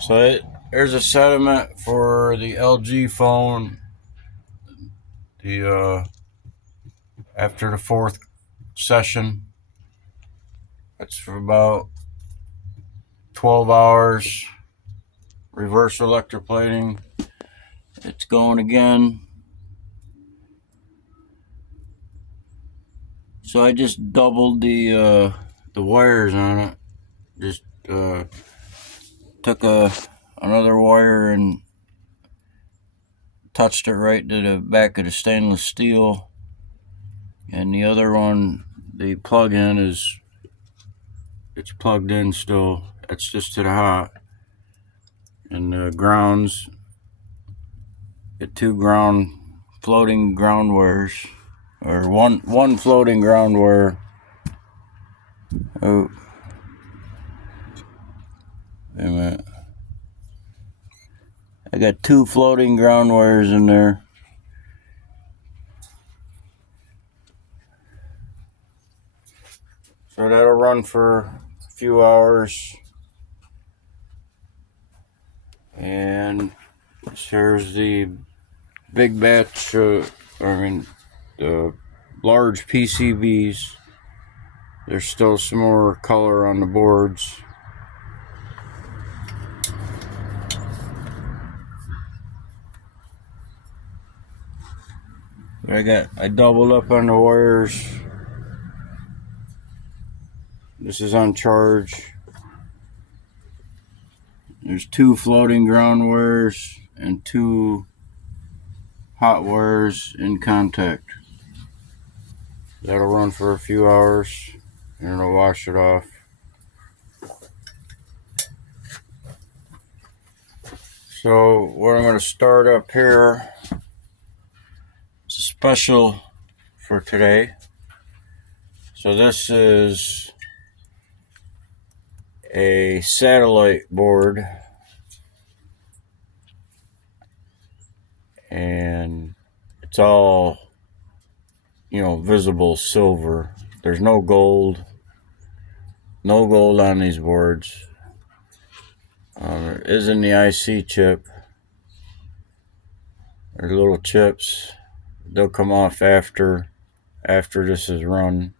So there's a sediment for the LG phone. The after the fourth session, that's for about 12 hours. Reverse electroplating. It's going again. So I just doubled the wires on it. Just took another wire and touched it right to the back of the stainless steel, and the other one, the plug-in it's plugged in still. It's just to the hot, and the grounds, get two floating ground wires, or one floating ground wire. Oh, wait a minute. I got two floating ground wires in there. So that'll run for a few hours. And here's the big batch, the large PCBs. There's still some more color on the boards. But I doubled up on the wires. This is on charge. There's two floating ground wires and two hot wires in contact. That'll run for a few hours and it'll wash it off. So what I'm going to start up here is a special for today. So this is a satellite board, and it's all, visible silver. There's no gold on these boards. There isn't the IC chip. There's little chips. They'll come off after this is run,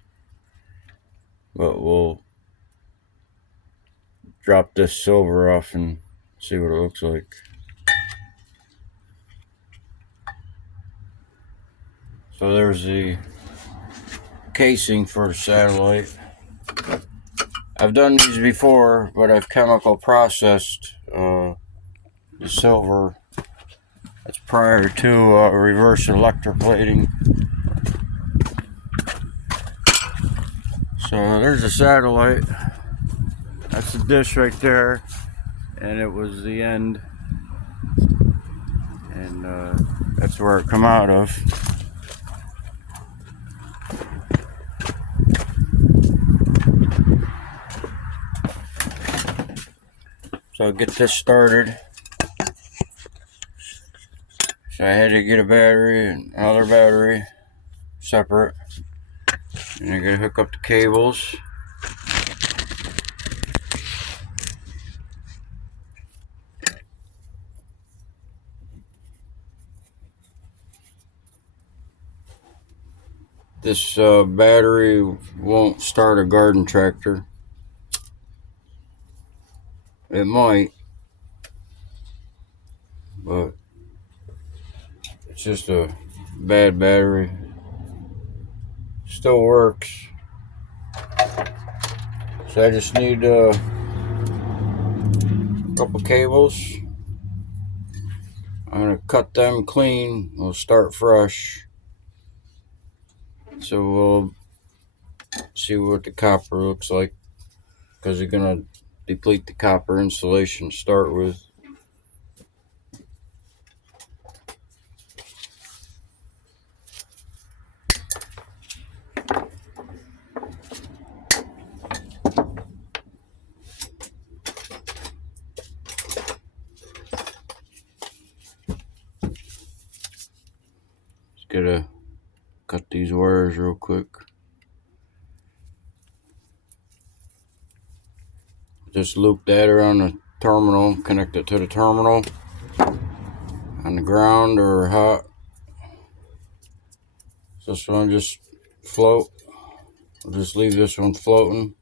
but we'll drop this silver off and see what it looks like. So there's the casing for the satellite. I've done these before, but I've chemical processed the silver. That's prior to reverse electroplating. So there's the satellite. That's the dish right there, and it was the end, and that's where it come out of. So I'll get this started. So I had to get a battery and another battery separate, and I gotta hook up the cables. This battery won't start a garden tractor. It might, but it's just a bad battery. Still works. So I just need a couple cables. I'm gonna cut them clean. We'll start fresh. So we'll see what the copper looks like, because you're gonna deplete the copper insulation to start with. Just gotta cut these wires real quick. Just loop that around the terminal, connect it to the terminal on the ground or hot. So this one just float. I'll just leave this one floating.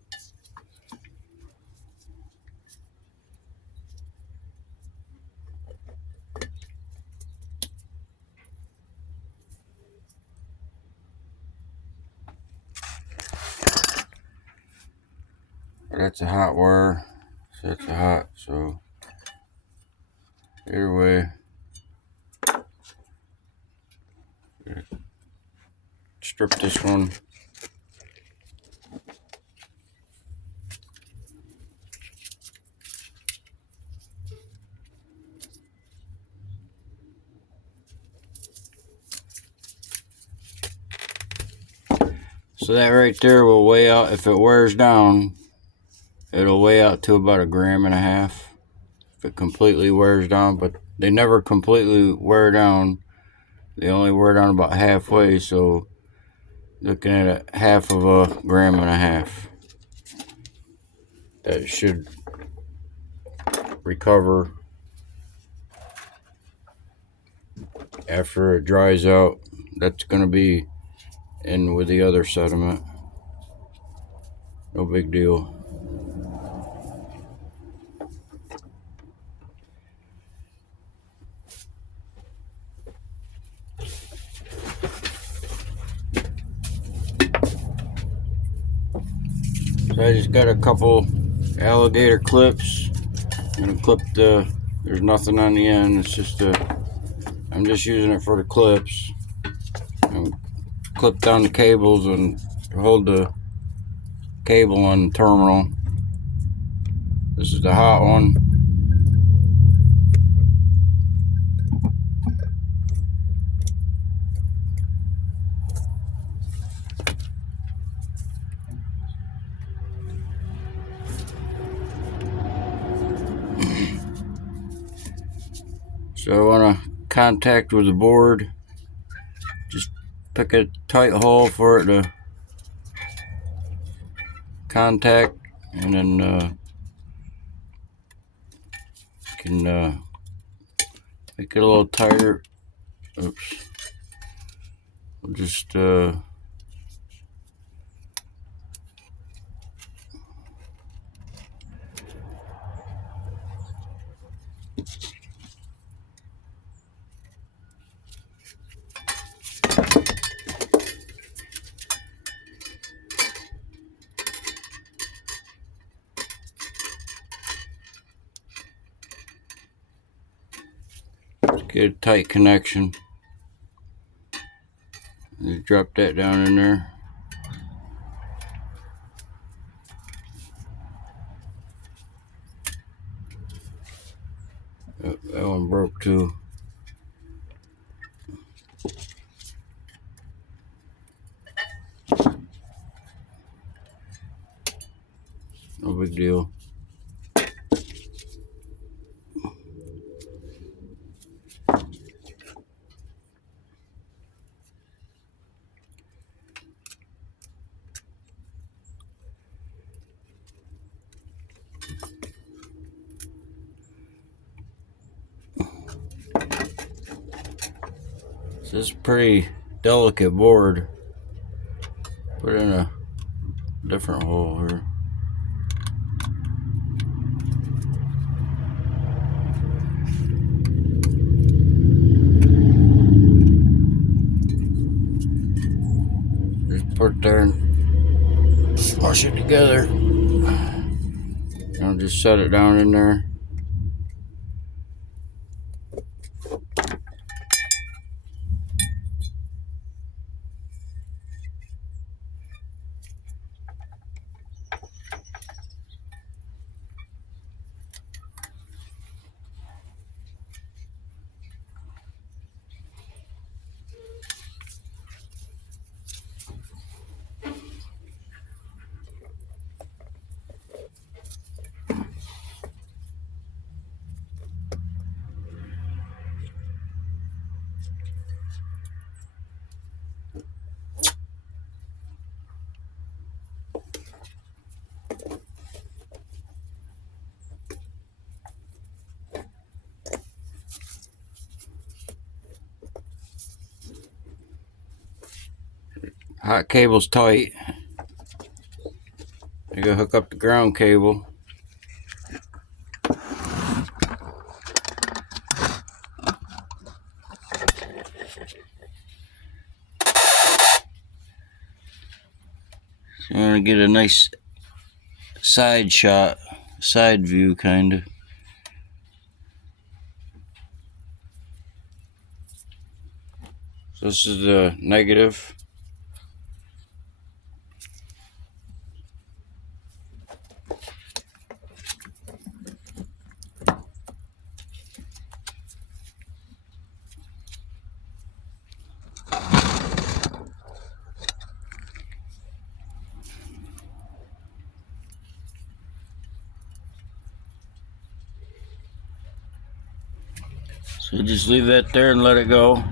That's a hot wire. So that's a hot. So either way, strip this one. So that right there will weigh out, if it wears down, it'll weigh out to about 1.5 grams if it completely wears down, but they never completely wear down. They only wear down about halfway, so looking at a 1/2 grams. That should recover after it dries out. That's going to be in with the other sediment. No big deal. So I just got a couple alligator clips. I'm going to clip there's nothing on the end. It's just I'm just using it for the clips. And clip down the cables and hold the cable on the terminal. This is the hot one. So I want to contact with the board. Just pick a tight hole for it to contact, and then can make it a little tighter. Oops. We'll just get a tight connection. Just drop that down in there. Oh, that one broke too. No big deal. So this is a pretty delicate board. Put it in a different hole here. Just put it there and smush it together. I'll just set it down in there. hot cable's tight. I gotta hook up the ground cable. So I want to get a nice side shot, side view kind of. So this is the negative. So just leave that there and let it go.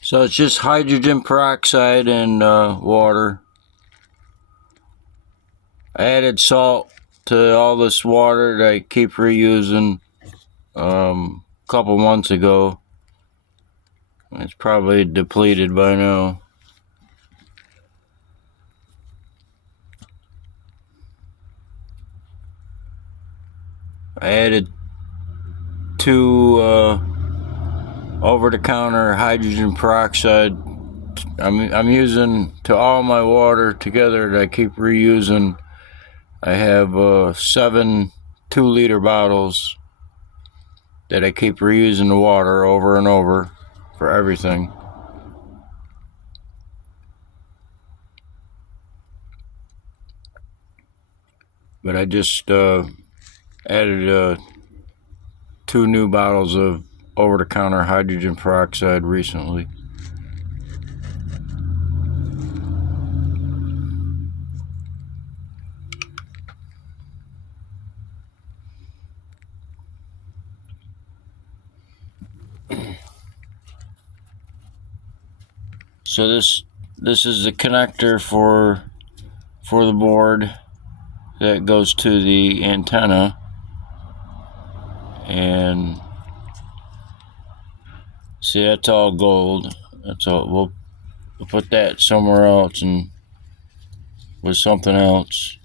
So it's just hydrogen peroxide and water. I added salt to all this water that I keep reusing a couple months ago. It's probably depleted by now. I added 2 over-the-counter hydrogen peroxide. I'm using to all my water together that I keep reusing. I have 7 2-liter bottles that I keep reusing the water over and over for everything. But I just added 2 new bottles of over-the-counter hydrogen peroxide recently. So this is the connector for the board that goes to the antenna, and see, that's all gold. That's all. We'll put that somewhere else and with something else.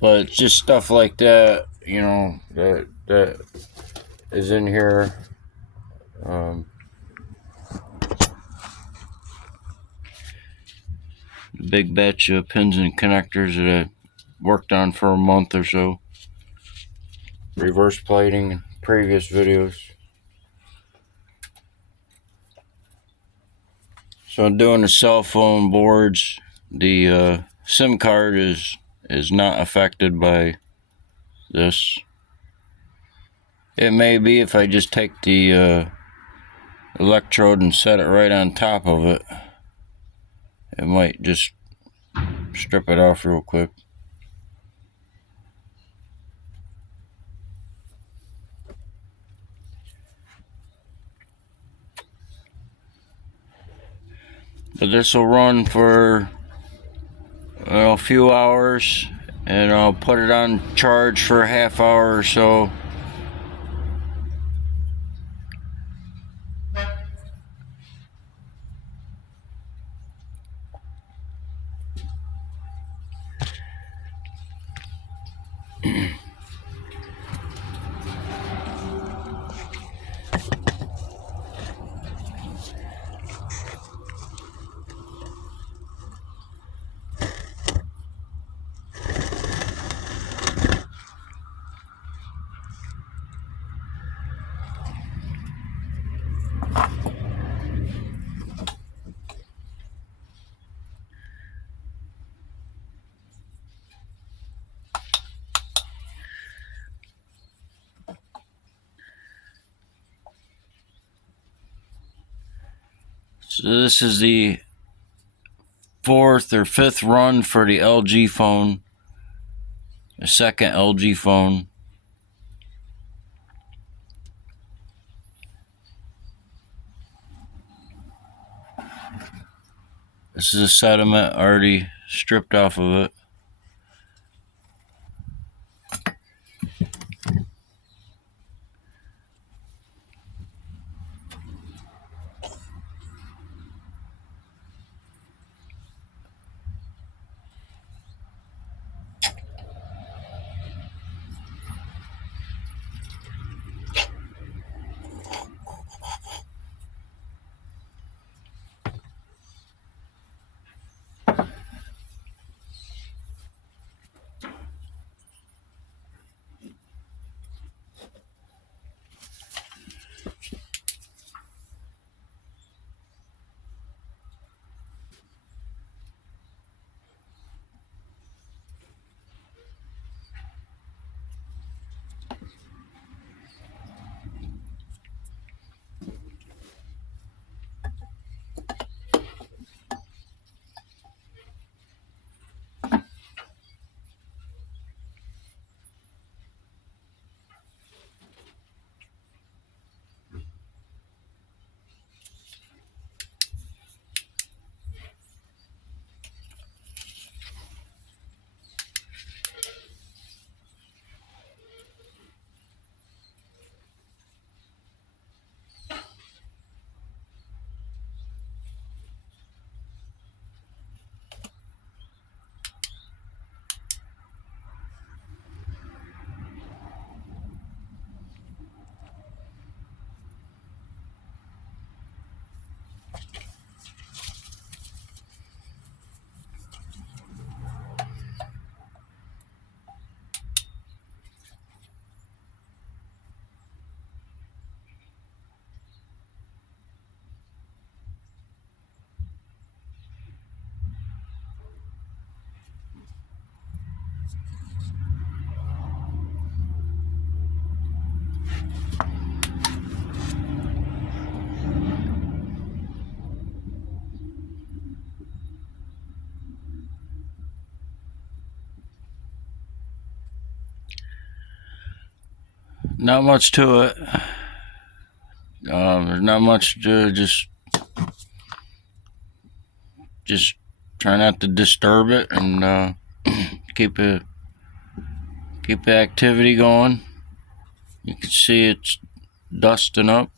But it's just stuff like that, you know, that is in here. Big batch of pins and connectors that I worked on for a month or so. Reverse plating in previous videos. So I'm doing the cell phone boards. The SIM card is not affected by this. It may be if I just take the electrode and set it right on top of it. It might just strip it off real quick. But this will run for a few hours, and I'll put it on charge for a half hour or so. So this is the 4th or 5th run for the LG phone, the second LG phone. This is a sediment already stripped off of it. Not much to it. There's not much to just try not to disturb it and keep the activity going. You can see it's dusting up.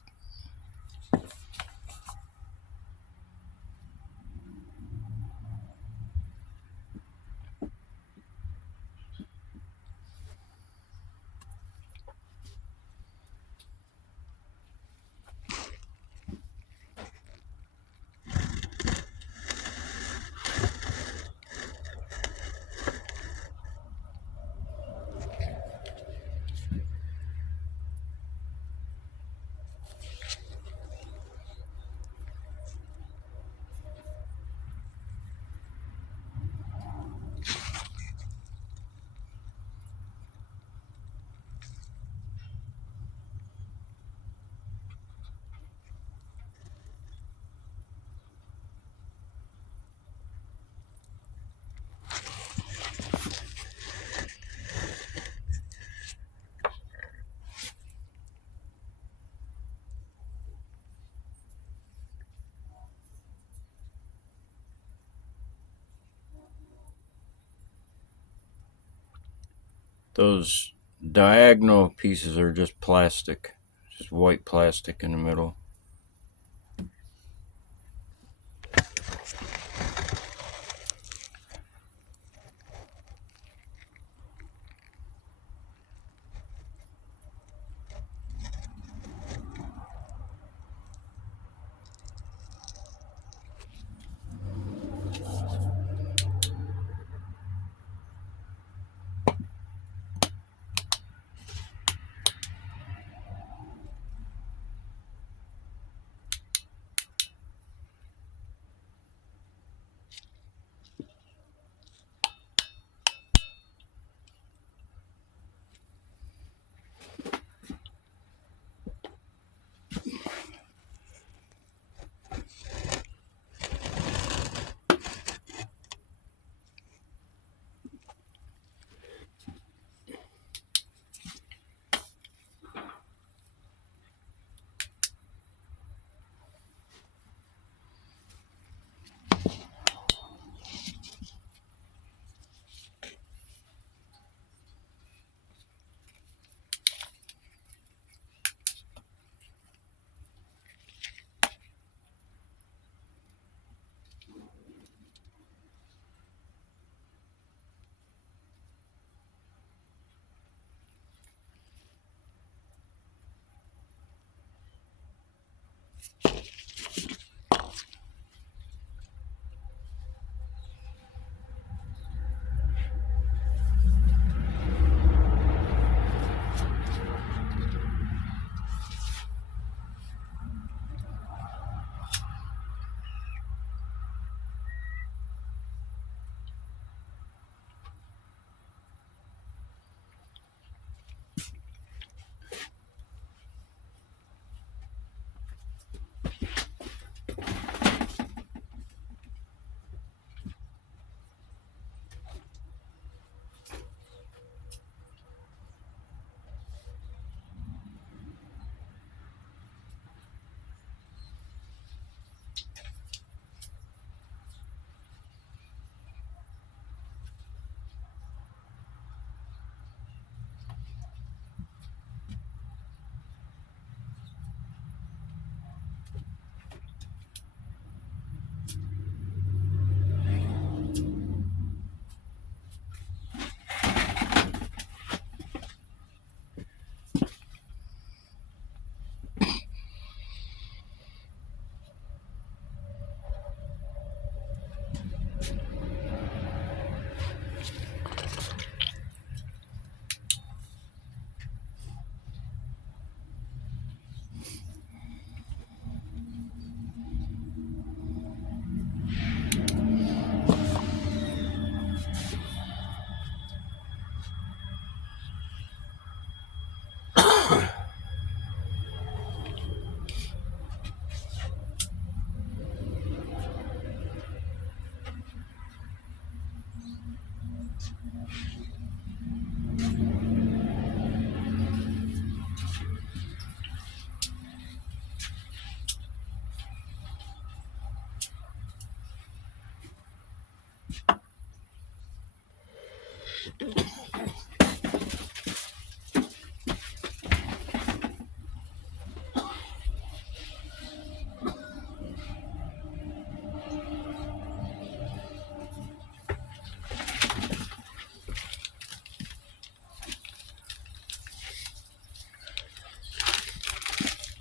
Those diagonal pieces are just plastic, just white plastic in the middle.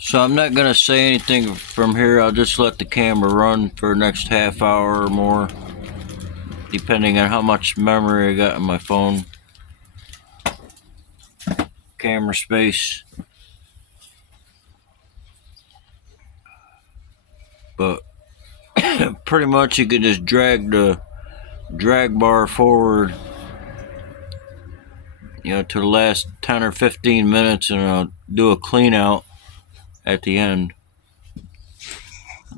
So I'm not gonna say anything from here. I'll just let the camera run for the next half hour or more, depending on how much memory I got in my phone. Camera space. But pretty much you could just drag the drag bar forward, to the last 10 or 15 minutes, and I'll do a clean out at the end.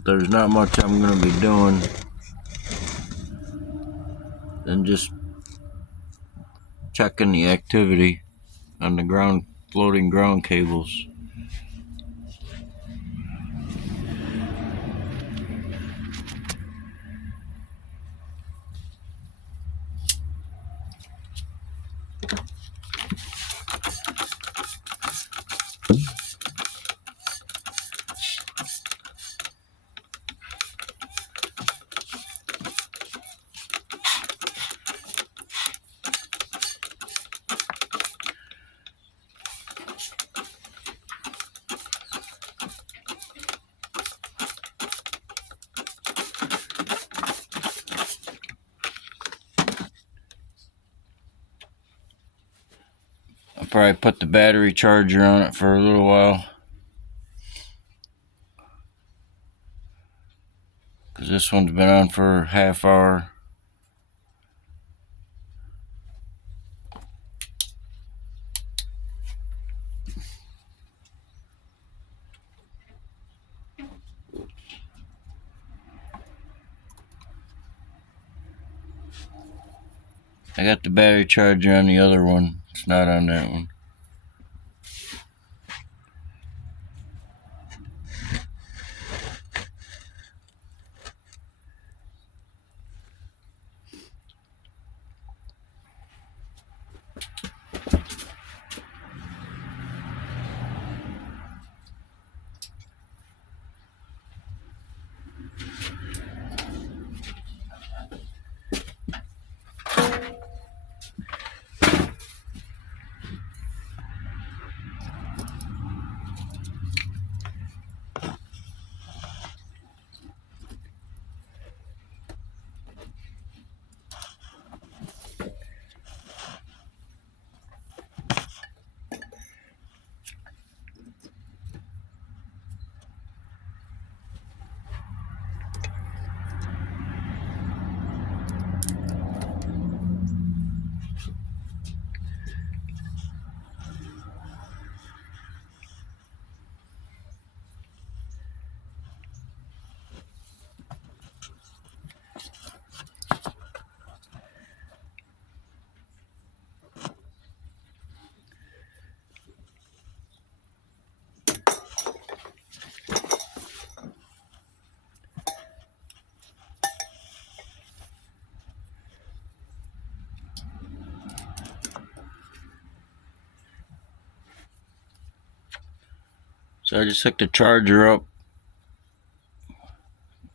There's not much I'm going to be doing than just checking the activity on the floating ground cables. I'll probably put the battery charger on it for a little while, because this one's been on for a half hour. I got the battery charger on the other one. It's not on that one. So I just hooked the charger up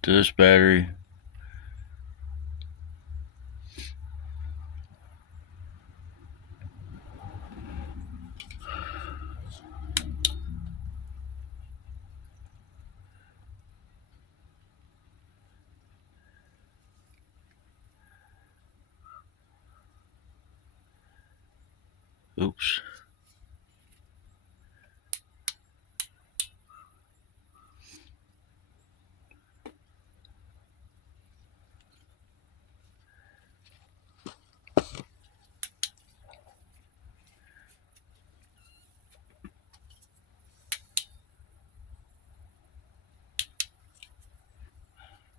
to this battery. Oops.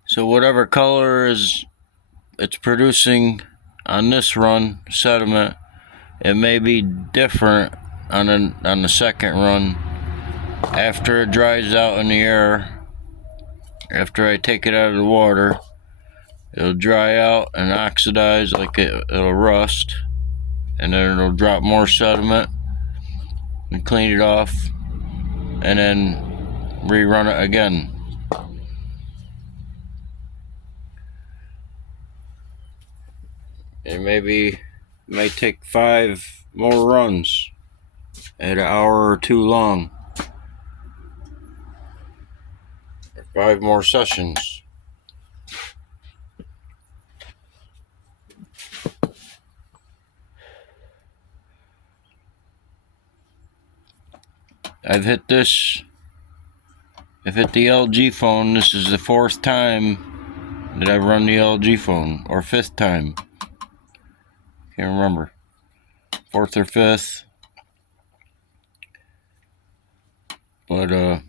So whatever color it's producing on this run, sediment, it may be different on the second run. After it dries out in the air, after I take it out of the water, it'll dry out and oxidize, like it'll rust, and then it'll drop more sediment and clean it off, and then rerun it again. It may take 5 more runs at an hour or 2 long. 5 more sessions. I've hit the LG phone. This is the 4th time that I've run the LG phone, or 5th time. Can't remember. 4th or 5th. But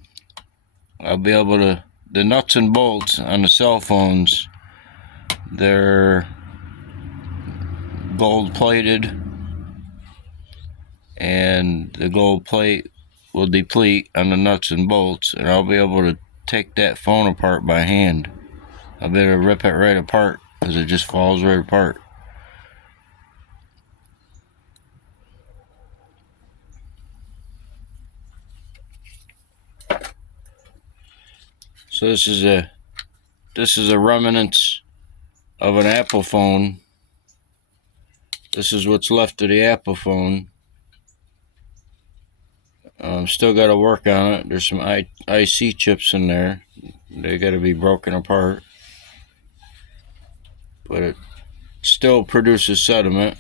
I'll be able to, the nuts and bolts on the cell phones, they're gold plated, and the gold plate will deplete on the nuts and bolts, and I'll be able to take that phone apart by hand. I'll be able to rip it right apart because it just falls right apart. So this is a remnants of an Apple phone. This is what's left of the Apple phone. Still got to work on it. There's some IC chips in there. They got to be broken apart. But it still produces sediment.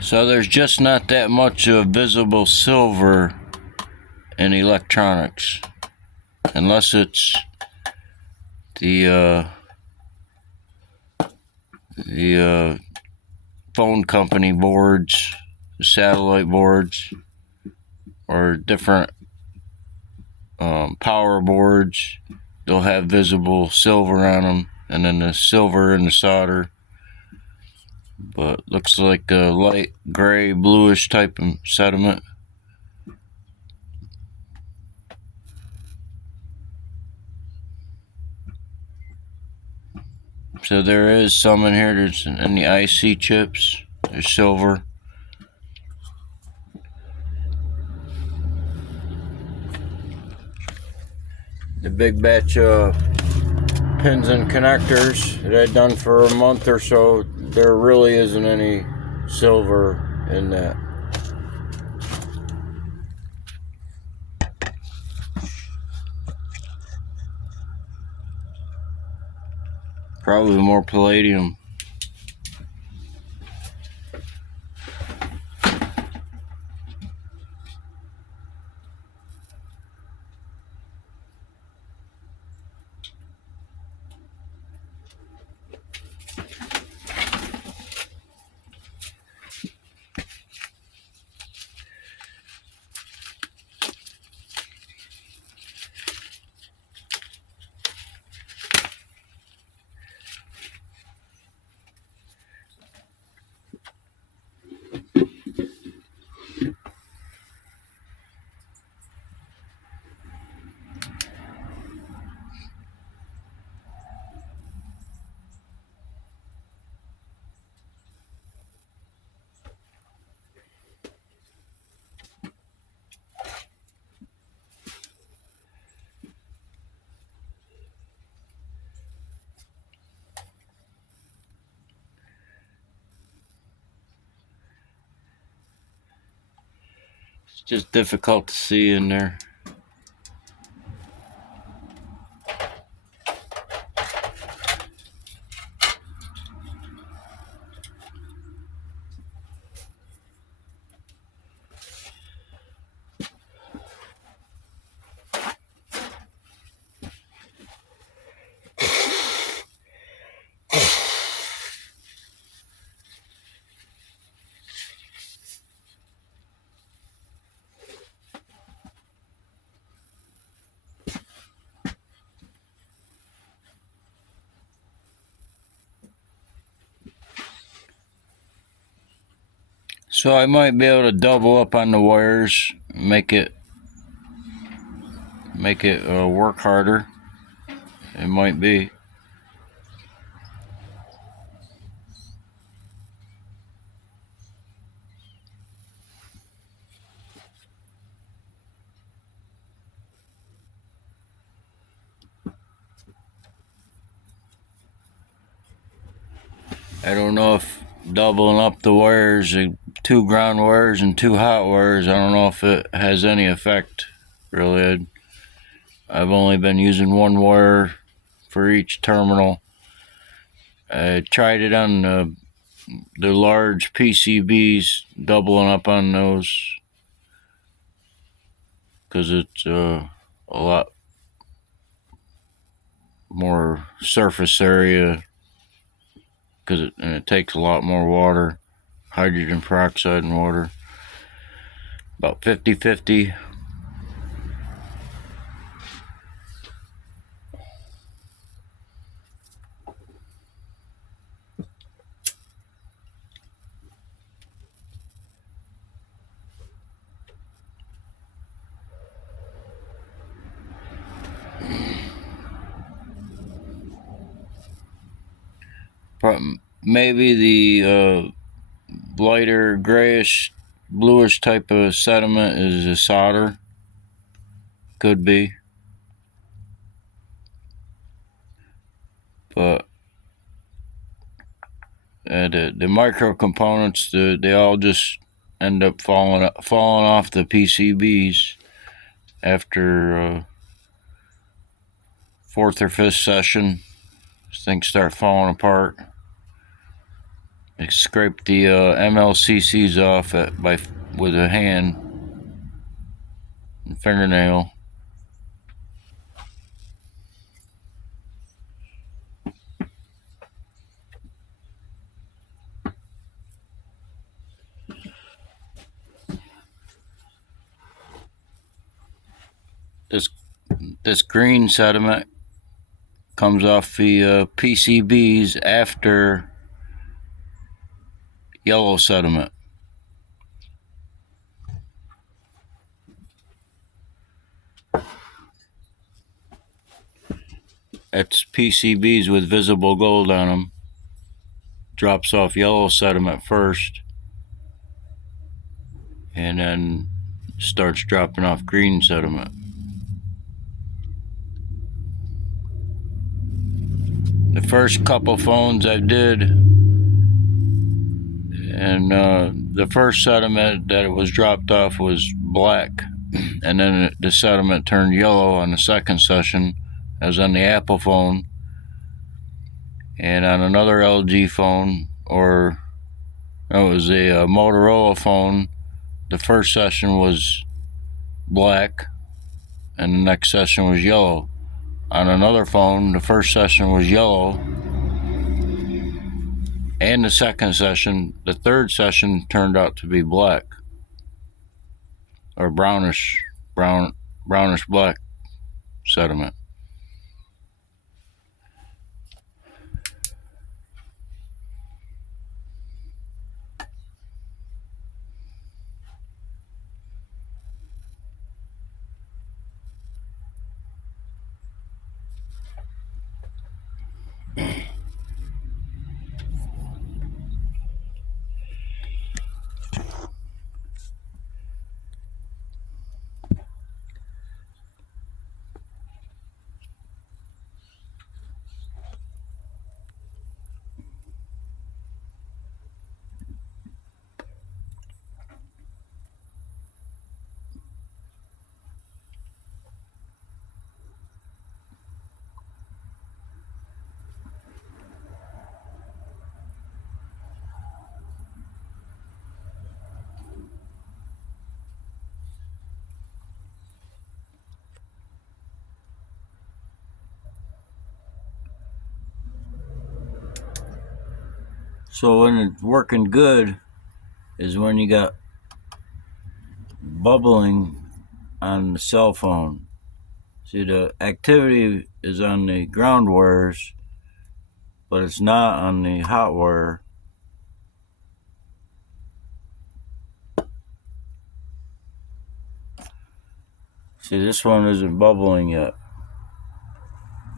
So there's just not that much of visible silver in electronics, unless it's the phone company boards, the satellite boards, or different power boards. They'll have visible silver on them, and then the silver in the solder. But looks like a light gray, bluish type of sediment. So there is some in here. There's in the IC chips. There's silver. The big batch of pins and connectors that I've done for a month or so, there really isn't any silver in that. Probably more palladium. It's just difficult to see in there. So I might be able to double up on the wires, make it work harder. It might be. I don't know if doubling up the wires, 2 ground wires and 2 hot wires, I don't know if it has any effect, really. I've only been using 1 wire for each terminal. I tried it on the large PCBs, doubling up on those, because it's a lot more surface area, and it takes a lot more water, hydrogen peroxide and water, about 50-50. Maybe the lighter grayish bluish type of sediment is a solder. Could be. But the micro components, they all just end up falling off the PCBs after 4th or 5th session. Things start falling apart. I scraped the MLCCs off with a hand and fingernail. This green sediment comes off the PCBs after yellow sediment. It's PCBs with visible gold on them. Drops off yellow sediment first, and then starts dropping off green sediment. The first couple phones I did, and the first sediment that it was dropped off was black, and then the sediment turned yellow on the second session, as on the Apple phone. And on another LG phone, or it was a Motorola phone, the first session was black and the next session was yellow. On another phone, the first session was yellow and the second session, the third session turned out to be black, or brownish black sediment. So when it's working good is when you got bubbling on the cell phone. See, the activity is on the ground wires, but it's not on the hot wire. See, this one isn't bubbling yet.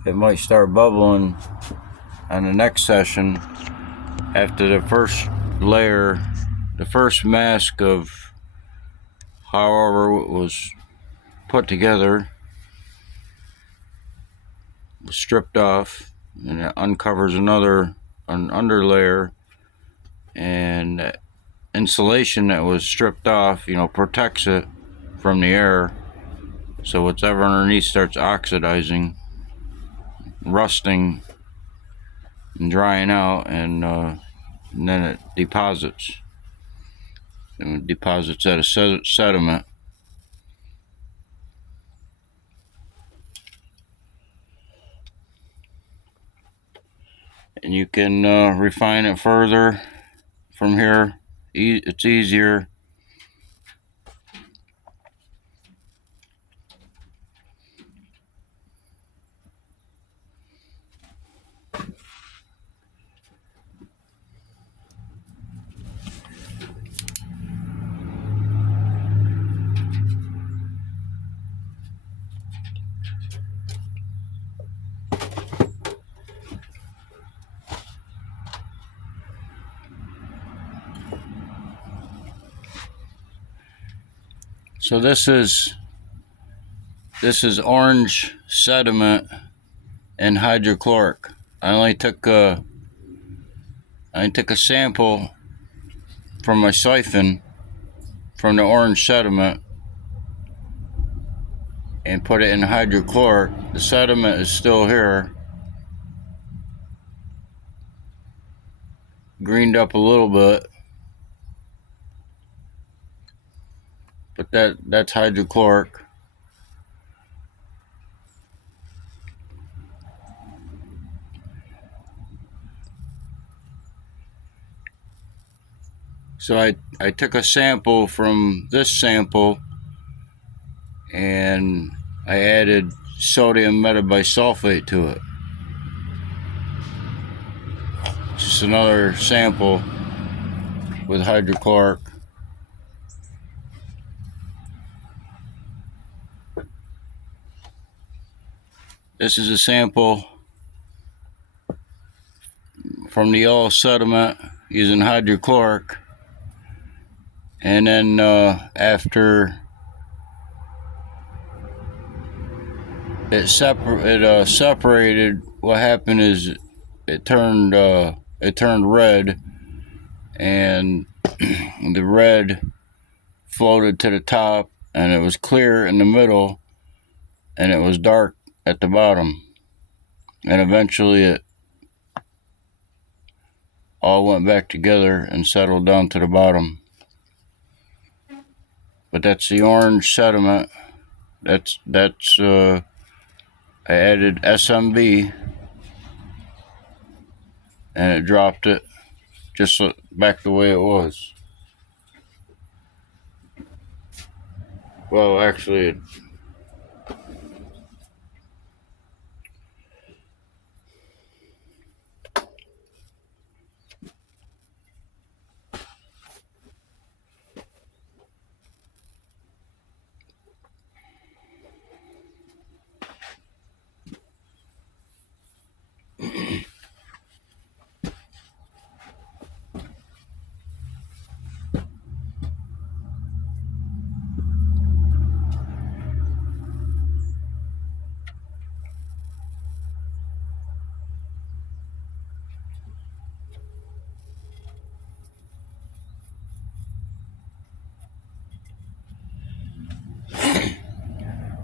It might start bubbling on the next session after the first layer, the first mask of however it was put together was stripped off, and it uncovers an under layer, and that insulation that was stripped off, protects it from the air, so whatever underneath starts oxidizing, rusting, and drying out, and then it deposits. And it deposits at a sediment. And you can refine it further from here. It's easier. So this is orange sediment and hydrochloric. I only took a sample from my siphon from the orange sediment and put it in hydrochloric. The sediment is still here, greened up a little bit, but that's hydrochloric. So I took a sample from this sample and I added sodium metabisulfate to it. Just another sample with hydrochloric. This is a sample from the yellow sediment using hydrochloric, and then after it separated, what happened is it turned red, and the red floated to the top, and it was clear in the middle, and it was dark at the bottom, and eventually it all went back together and settled down to the bottom. But that's the orange sediment. That's I added SMB, and it dropped it just back the way it was. Well, actually,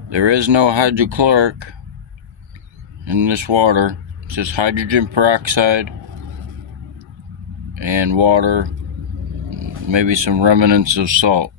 there is no hydrochloric in this water. It's just hydrogen peroxide and water, maybe some remnants of salt.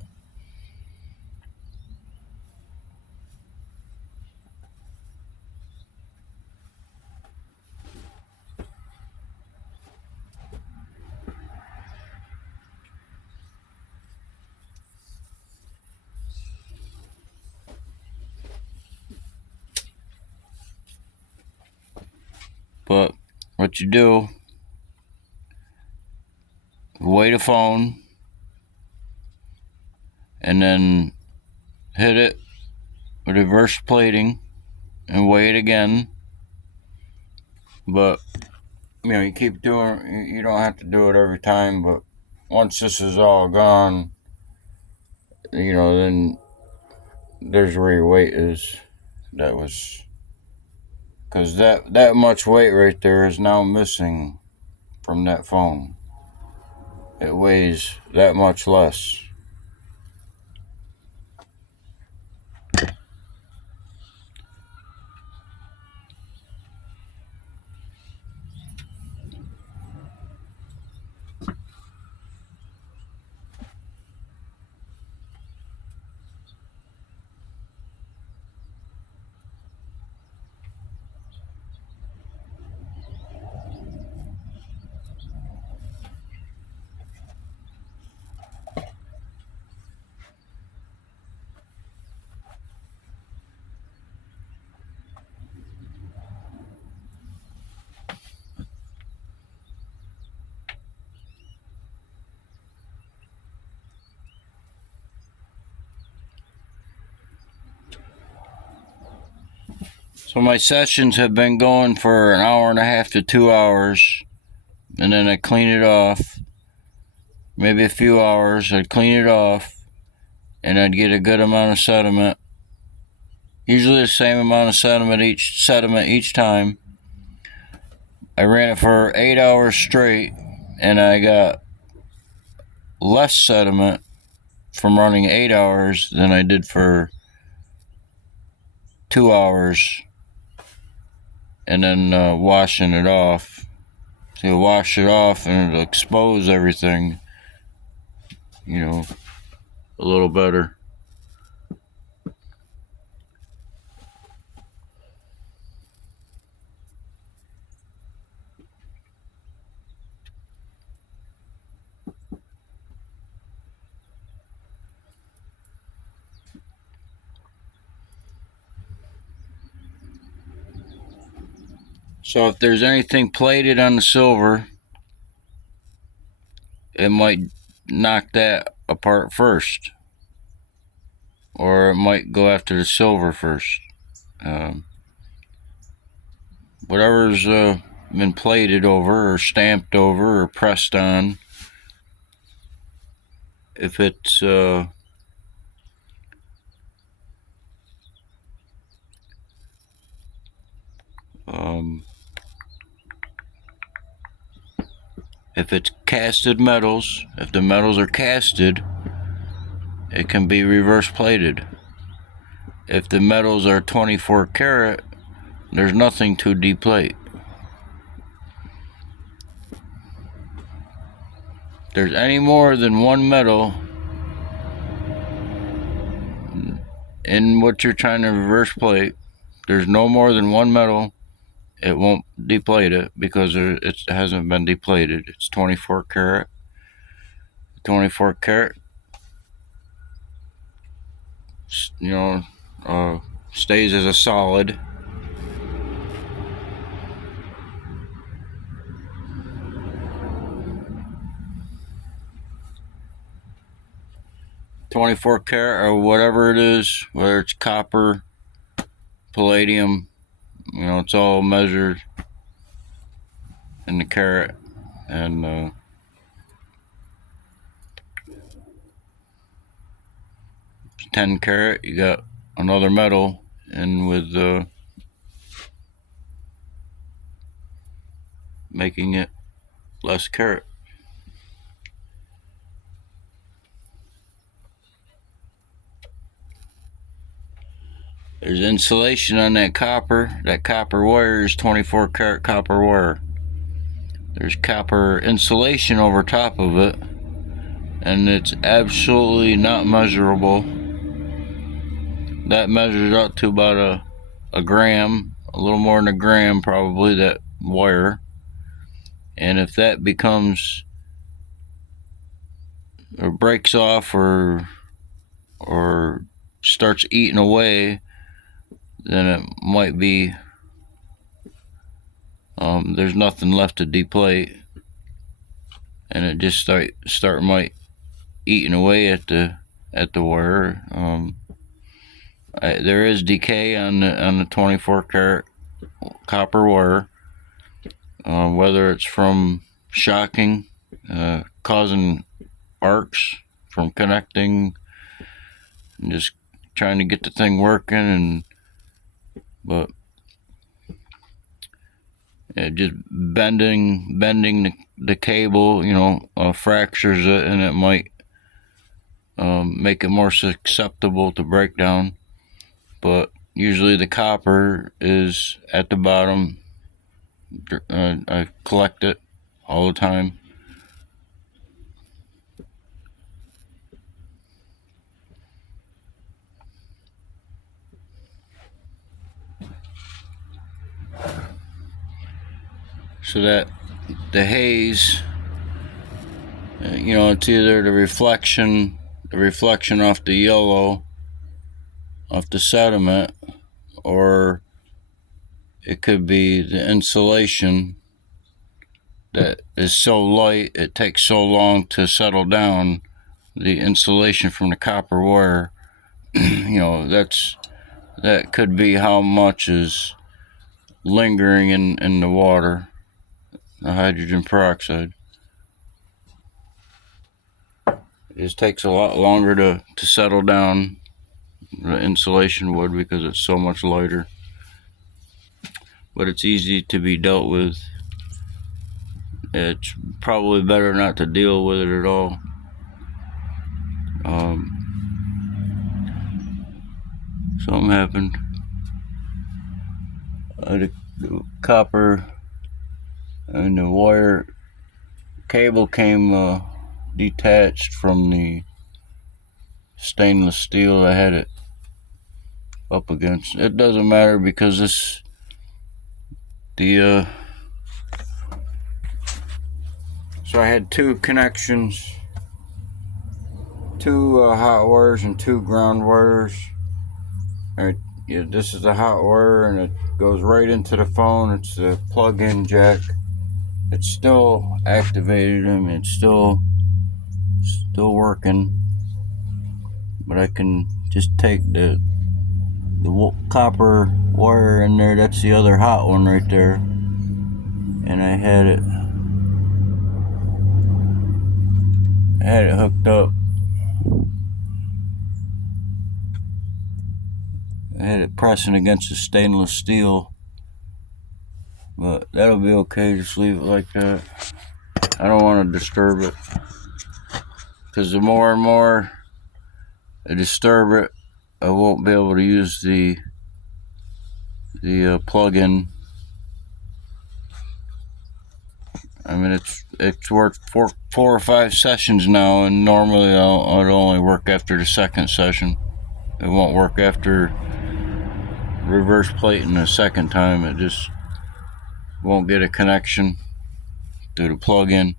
But what you do, weigh the phone and then hit it reverse plating and weigh it again. But you keep doing. You don't have to do it every time. But once this is all gone, then there's where your weight is. That was because that much weight right there is now missing from that phone. It weighs that much less. So my sessions have been going for an hour and a half to 2 hours, and then I clean it off. Maybe a few hours, I'd clean it off, and I'd get a good amount of sediment. Usually the same amount of sediment each time. I ran it for 8 hours straight, and I got less sediment from running 8 hours than I did for 2 hours and then washing it off. So you wash it off and it'll expose everything, a little better. So if there's anything plated on the silver, it might knock that apart first, or it might go after the silver first. Whatever's been plated over or stamped over or pressed on, if it's if it's casted metals, if the metals are casted, it can be reverse plated. If the metals are 24 karat, there's nothing to deplate. If there's any more than one metal in what you're trying to reverse plate, there's no more than one metal, it won't deplate it because it hasn't been depleted. It's 24 karat. 24 karat, stays as a solid. .24 karat or whatever it is, whether it's copper, palladium, it's all measured in the carat. And 10 karat, you got another metal, and with making it less carat. There's insulation on that copper. That copper wire is 24 karat copper wire. There's copper insulation over top of it, and it's absolutely not measurable. That measures up to about a gram, a little more than a gram probably, that wire. And if that becomes or breaks off or starts eating away, then it might be there's nothing left to deplate, and it just might eating away at the wire. there is decay on the 24 karat copper wire, whether it's from shocking, causing arcs from connecting, and just trying to get the thing working, but just bending the cable, fractures it, and it might make it more susceptible to breakdown. But usually the copper is at the bottom. I collect it all the time. So that the haze, it's either the reflection off the yellow, off the sediment, or it could be the insulation that is so light it takes so long to settle down. The insulation from the copper wire, that could be how much is lingering in the water, the hydrogen peroxide. It just takes a lot longer to settle down, the insulation would, because it's so much lighter. But it's easy to be dealt with. It's probably better not to deal with it at all. Something happened. The copper and the wire cable came detached from the stainless steel I had it up against. It doesn't matter because so I had two connections, two hot wires and two ground wires. This is the hot wire and it goes right into the phone. It's a plug-in jack. It's still activated. It's still working, but I can just take the copper wire in there. That's the other hot one right there, and I had it hooked up. I had it pressing against the stainless steel, but that'll be okay. Just leave it like that. I don't want to disturb it, because the more and more I disturb it, I won't be able to use the plug-in. It's worked four or five sessions now, and normally I'd only work after the second session. It won't work after reverse plating the second time. It just won't get a connection through the plug-in.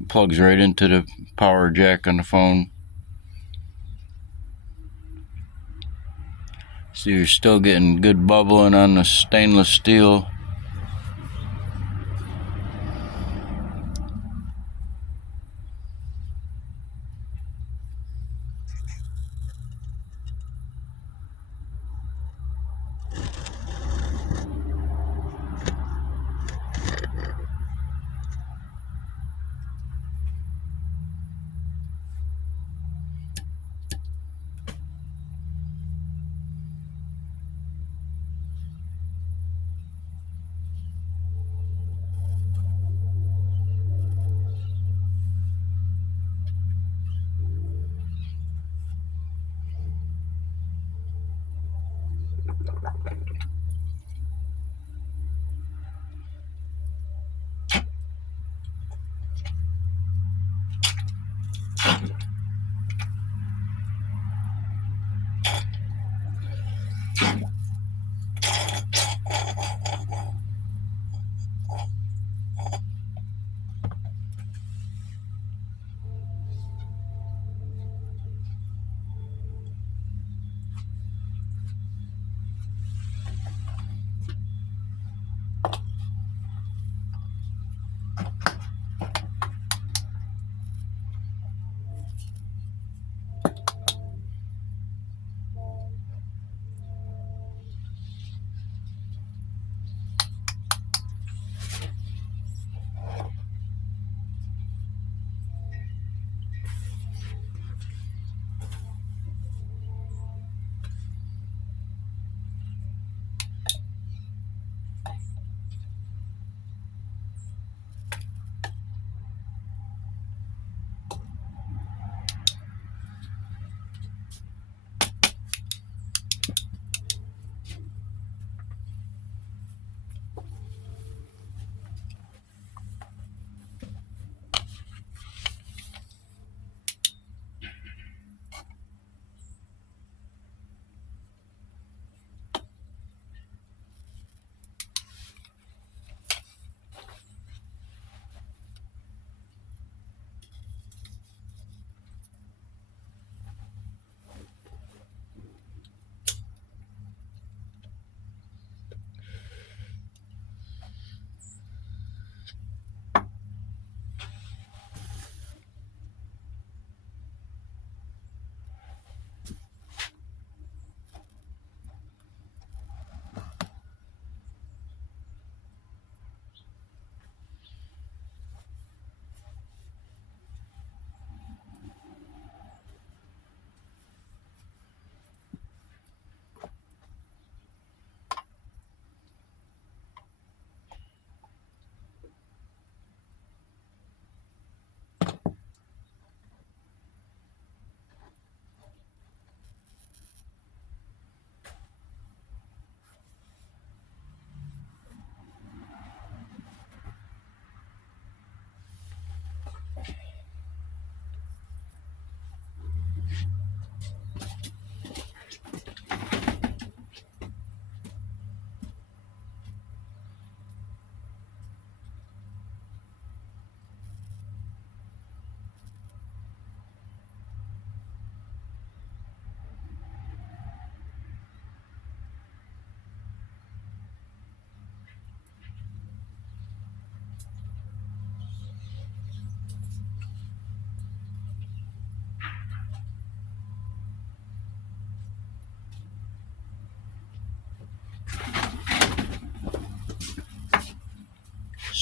It plugs right into the power jack on the phone. So you're still getting good bubbling on the stainless steel.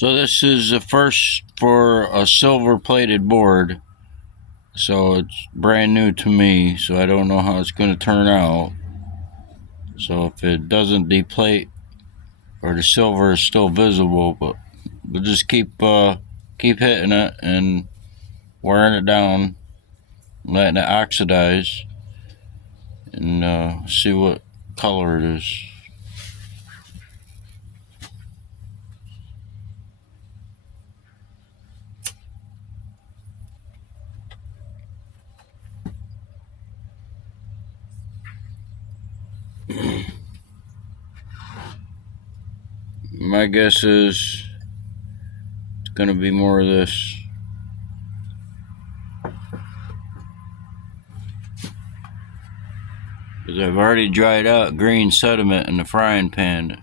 So this is the first for a silver plated board, so it's brand new to me, so I don't know how it's going to turn out. So if it doesn't deplate or the silver is still visible, but we'll just keep hitting it and wearing it down, letting it oxidize, and see what color it is. My guess is it's going to be more of this. Because I've already dried out green sediment in the frying pan.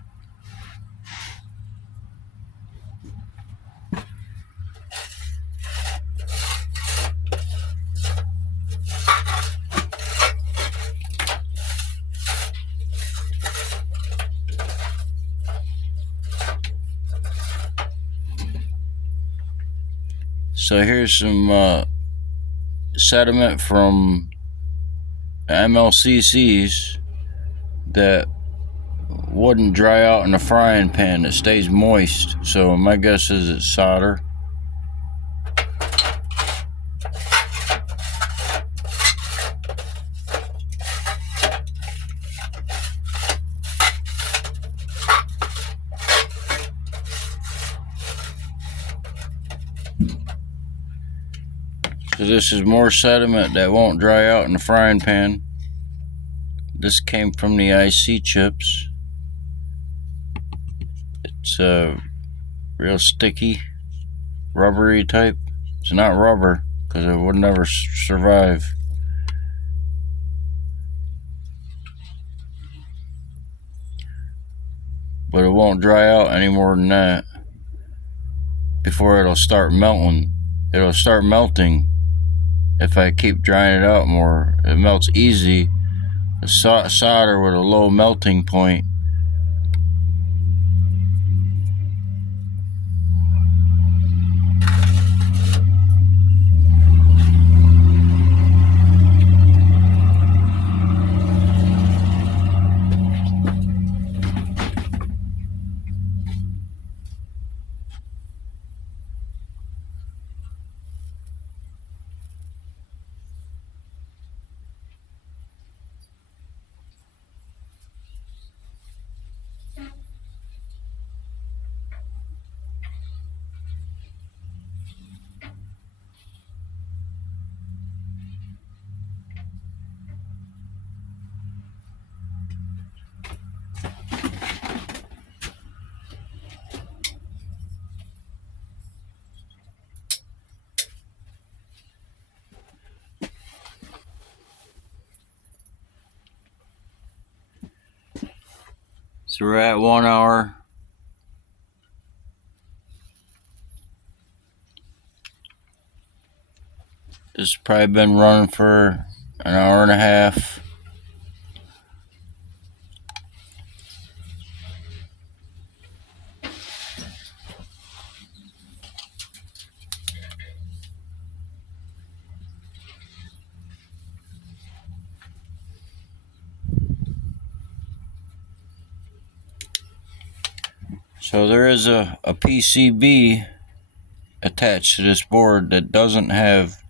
So here's some sediment from MLCCs that wouldn't dry out in the frying pan. It stays moist. So my guess is it's solder. So this is more sediment that won't dry out in the frying pan. This came from the IC chips. It's real sticky, rubbery type. It's not rubber because it would never survive. But it won't dry out any more than that before it'll start melting. It'll start melting if I keep drying it out more. It melts easy. The solder with a low melting point. So we're at 1 hour. This has probably been running for an hour and a half. So there is a PCB attached to this board that doesn't have,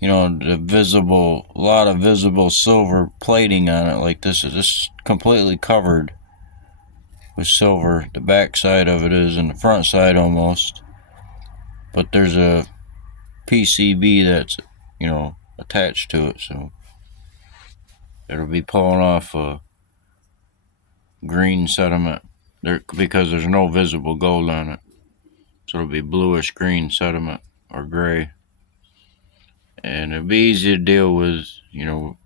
you know, a lot of visible silver plating on it like this. Is just completely covered with silver. The back side of it is, and the front side almost. But there's a PCB that's, you know, attached to it, so it'll be pulling off green sediment there because there's no visible gold on it. So it'll be bluish green sediment or gray. And it'll be easy to deal with, you know,